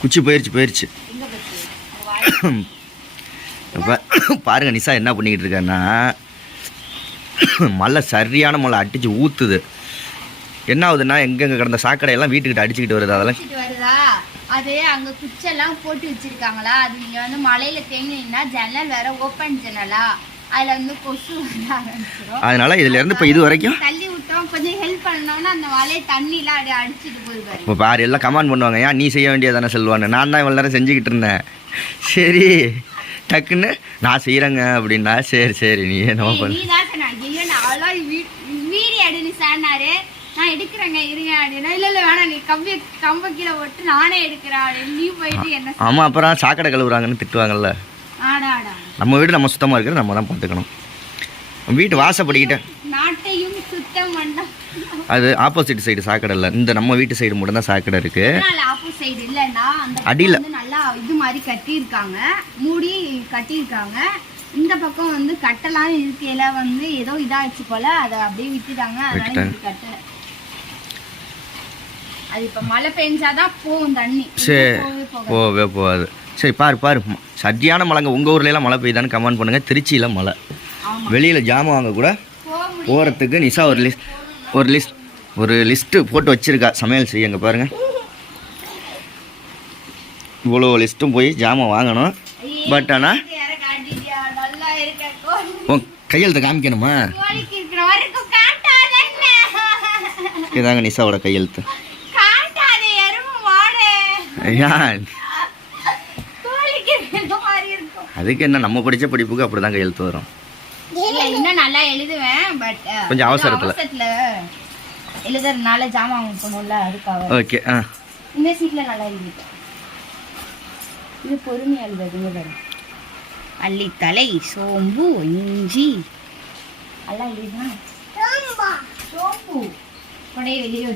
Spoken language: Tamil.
குச்சி போயிருச்சு பாருங்க நிஷா என்ன பண்ணிக்கிட்டு இருக்காருன்னா மழை சரியான மழை அடிச்சு ஊத்துது. என்ன ஆகுதுன்னா எங்கெங்க கிடந்த சாக்கடையெல்லாம் வீட்டுக்கிட்ட அடிச்சுக்கிட்டு வருது. அதெல்லாம் அது அங்க குச்செல்லாம் போட்டு வச்சிருக்காங்களா, அது நீங்க வந்து மழையில தேங்கினீங்கன்னா ஜன்னல் வேற ஓப்பன் ஜன்னலா, அதுல வந்து கொசு வர ஆரம்பிச்சிடும். அதனால இதுல இருந்து இப்ப இது வரைக்கும் தள்ளி விட்டோம், கொஞ்சம் ஹெல்ப் பண்ணோம்னா அந்த மழையை தண்ணிலாம் அப்படியே அடிச்சுட்டு போயிருப்பாரு. இப்போ பாரு எல்லாம் கமெண்ட் பண்ணுவாங்க, ஏன் நீ செய்ய வேண்டியதானே செல்வான்னு. நான் தான் இவ்வளோ நேரம் செஞ்சுக்கிட்டு இருந்தேன். சரி டக்குன்னு நான் செய்யறேங்க அப்படின்னா சரி நீ என்னவோ பண்ணு. நீ தான் சொன்ன ஐயோ நான் அவ்வளோ வீடியோ எடுன்னு சார்னாரு, நான் எடுக்கிறேங்க இருங்க அப்படின்னா இல்லை வேணாம் நீ கம்ப கீழே போட்டு நானே எடுக்கிறேன் அப்படின்னு நீ போயிட்டு என்ன. ஆமாம் அப்புறம் சாக்கடை கழுவுறாங்கன்னு திட்டுவாங்கல்ல. நம்ம வீடு நம்ம சுத்தமாக இருக்கிற நம்ம தான் பார்த்துக்கணும். வீட்டு வாசப்படிக்கிட்ட நாட்டையும் சுத்தம் பண்ண அது ஆப்போசிட் சைடு சாக்கடை இல்லை, இந்த நம்ம வீட்டு சைடு மட்டும் தான் சாக்கடை இருக்கு. ஆப்போசைடு இல்லைன்னா அந்த அடியில் நல்லா இது மாதிரி கட்டியிருக்காங்க, மூடி கட்டியிருக்காங்க. இந்த பக்கம் வந்து கட்டலாம் இருக்கையில வந்து ஏதோ இதாச்சு போல அதை அப்படியே விட்டுட்டாங்க. அதனால கட்டல. அது இப்ப மழை பெஞ்சாதான் போகும் தண்ணி. சரி போகாது. சரி பாரு சரியான மழைங்க. உங்க ஊர்ல எல்லாம் மழை பெய்யுதான்னு கமெண்ட் பண்ணுங்க. திருச்சியில மழை, வெளியில ஜாமான் வாங்க கூட போறதுக்கு நிஷா ஒரு லிஸ்ட் போட்டு வச்சிருக்கா சமையல் செய்யுங்க. பாருங்க இவ்வளோ லிஸ்ட்டும் போய் ஜாமான் வாங்கணும். பட் ஆனால் கையெழுத்து காமிக்கணுமா? இதாங்க நிஷாவோட கையெழுத்து. அதுக்கு என்ன, நம்ம படிச்ச படிப்புக்கு அப்படிதான் கையெழுத்து வரும். இன்னும் நல்லா எழுதுவேன், பட் கொஞ்சம் அவசரத்துல எழுதுறதுனால ஜாமான் வாங்கணும்ல அதுக்காக. ஓகே இந்த சீட்ல நல்லா எழுதிட்டேன். இது பொறுமையா எழுதுங்க பாரு. அள்ளித்தலை, சோம்பு, இஞ்சி எல்லாம் எழுதுனா சோம்பு கொடையை வெளியே